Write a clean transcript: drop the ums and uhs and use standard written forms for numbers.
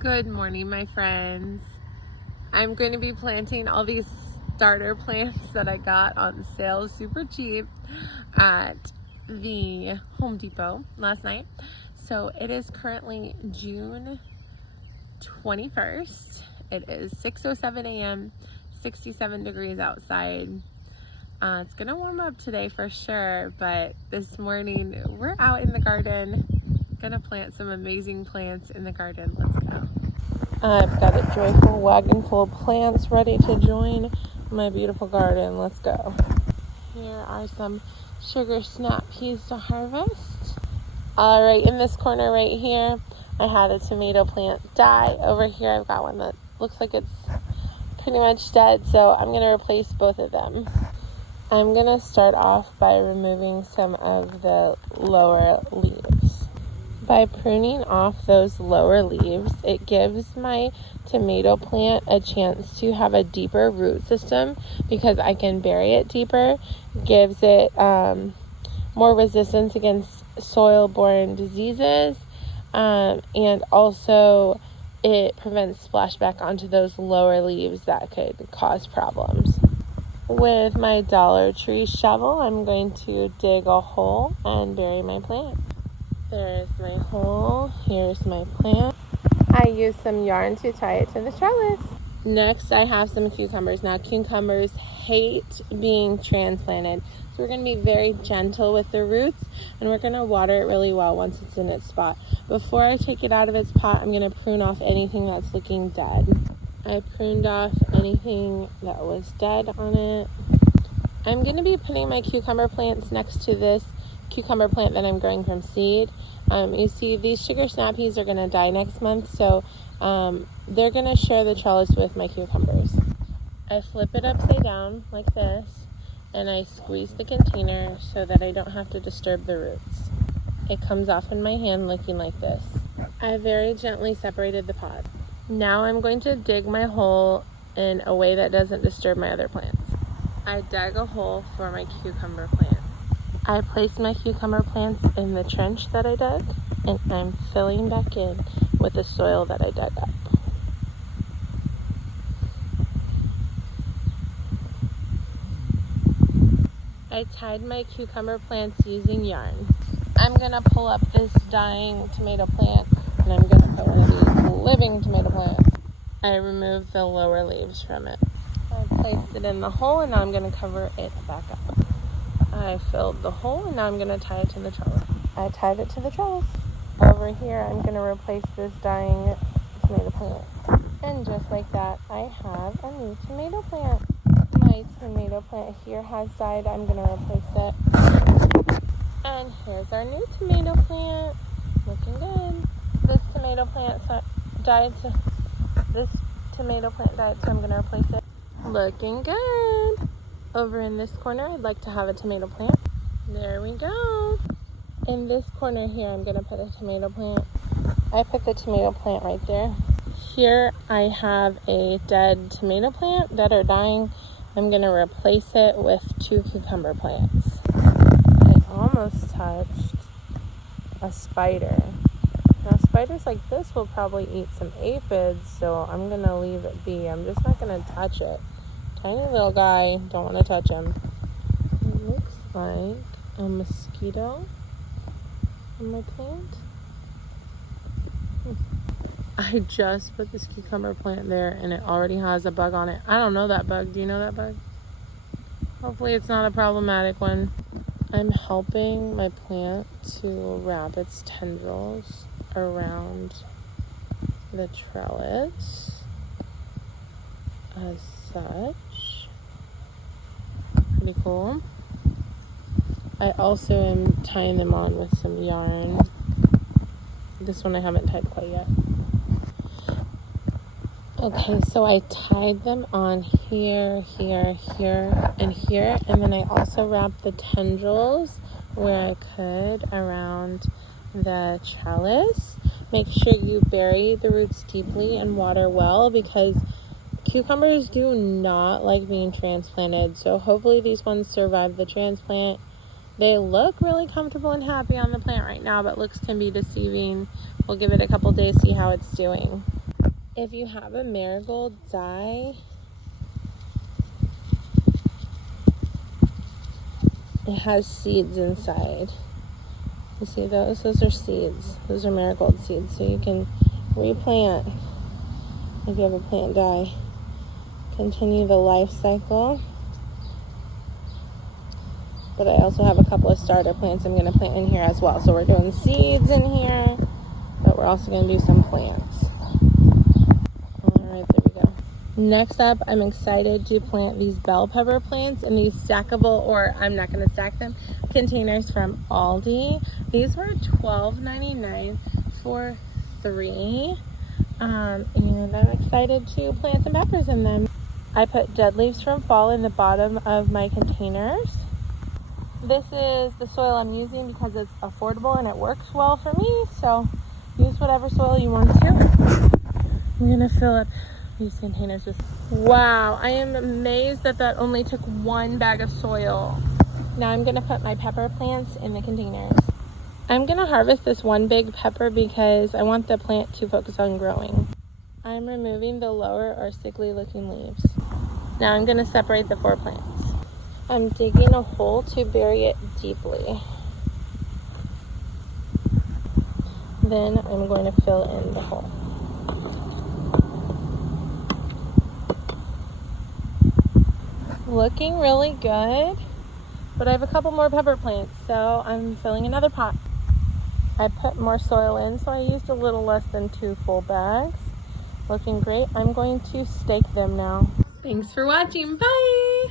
Good morning, my friends. I'm going to be planting all these starter plants that I got on sale super cheap at the Home Depot last night. So it is currently June 21st. It is 6:07 a.m., 67 degrees outside. It's gonna warm up today for sure, but this morning we're out in the garden, gonna plant some amazing plants in the garden. Let's go. I've got a joyful wagon full of plants ready to join my beautiful garden. Let's go. Here are some sugar snap peas to harvest. Alright, in this corner right here, I had a tomato plant die. Over here I've got one that looks like it's pretty much dead, so I'm going to replace both of them. I'm going to start off by removing some of the lower leaves. By pruning off those lower leaves, it gives my tomato plant a chance to have a deeper root system because I can bury it deeper. Gives it more resistance against soil-borne diseases, and also it prevents splashback onto those lower leaves that could cause problems. With my Dollar Tree shovel, I'm going to dig a hole and bury my plant. There's my hole. Here's my plant. I use some yarn to tie it to the trellis. Next, I have some cucumbers. Now, cucumbers hate being transplanted, so we're going to be very gentle with the roots, and we're going to water it really well once it's in its spot. Before I take it out of its pot, I'm going to prune off anything that's looking dead. I pruned off anything that was dead on it. I'm going to be putting my cucumber plants next to this cucumber plant that I'm growing from seed. You see, these sugar snap peas are going to die next month, so they're going to share the trellis with my cucumbers. I flip it upside down like this, and I squeeze the container so that I don't have to disturb the roots. It comes off in my hand looking like this. I very gently separated the pod. Now I'm going to dig my hole in a way that doesn't disturb my other plants. I dug a hole for my cucumber plants. I placed my cucumber plants in the trench that I dug, and I'm filling back in with the soil that I dug up. I tied my cucumber plants using yarn. I'm going to pull up this dying tomato plant, and I'm going to put one of these living tomato plants. I removed the lower leaves from it. I placed it in the hole, and now I'm going to cover it back up. I filled the hole, and now I'm going to tie it to the trellis. I tied it to the trellis. Over here, I'm going to replace this dying tomato plant. And just like that, I have a new tomato plant. My tomato plant here has died. I'm going to replace it. And here's our new tomato plant. Looking good. This tomato plant died, so I'm going to replace it. Looking good. Over in this corner, I'd like to have a tomato plant. There we go. In this corner here, I'm going to put a tomato plant. I put the tomato plant right there. Here, I have a dead tomato plant that are dying. I'm going to replace it with 2 cucumber plants. I almost touched a spider. Now, spiders like this will probably eat some aphids, so I'm going to leave it be. I'm just not going to touch it. Tiny little guy, don't want to touch him. It looks like a mosquito on my plant. I just put this cucumber plant there and it already has a bug on it. I don't know that bug. Do you know that bug? Hopefully it's not a problematic one. I'm helping my plant to wrap its tendrils around the trellis as such. Pretty cool. I also am tying them on with some yarn. This one I haven't tied quite yet. Okay, so I tied them on here, here, here, and here, and then I also wrapped the tendrils where I could around the trellis. Make sure you bury the roots deeply and water well because cucumbers do not like being transplanted, so hopefully these ones survive the transplant. They look really comfortable and happy on the plant right now, but looks can be deceiving. We'll give it a couple days, see how it's doing. If you have a marigold dye, it has seeds inside. You see those? Those are seeds. Those are marigold seeds. So you can replant if you have a plant dye. Continue the life cycle. But I also have a couple of starter plants I'm going to plant in here as well. So we're doing seeds in here, but we're also going to do some plants. Alright, there we go. Next up, I'm excited to plant these bell pepper plants in these stackable, or I'm not going to stack them, containers from Aldi. These were $12.99 for 3. And I'm excited to plant some peppers in them. I put dead leaves from fall in the bottom of my containers. This is the soil I'm using because it's affordable and it works well for me, so use whatever soil you want to. I'm gonna fill up these containers with... Wow, I am amazed that that only took 1 bag of soil. Now I'm gonna put my pepper plants in the containers. I'm gonna harvest this one big pepper because I want the plant to focus on growing. I'm removing the lower or sickly looking leaves. Now I'm gonna separate the 4 plants. I'm digging a hole to bury it deeply. Then I'm going to fill in the hole. Looking really good, but I have a couple more pepper plants, so I'm filling another pot. I put more soil in, so I used a little less than 2 full bags. Looking great. I'm going to stake them now. Thanks for watching. Bye!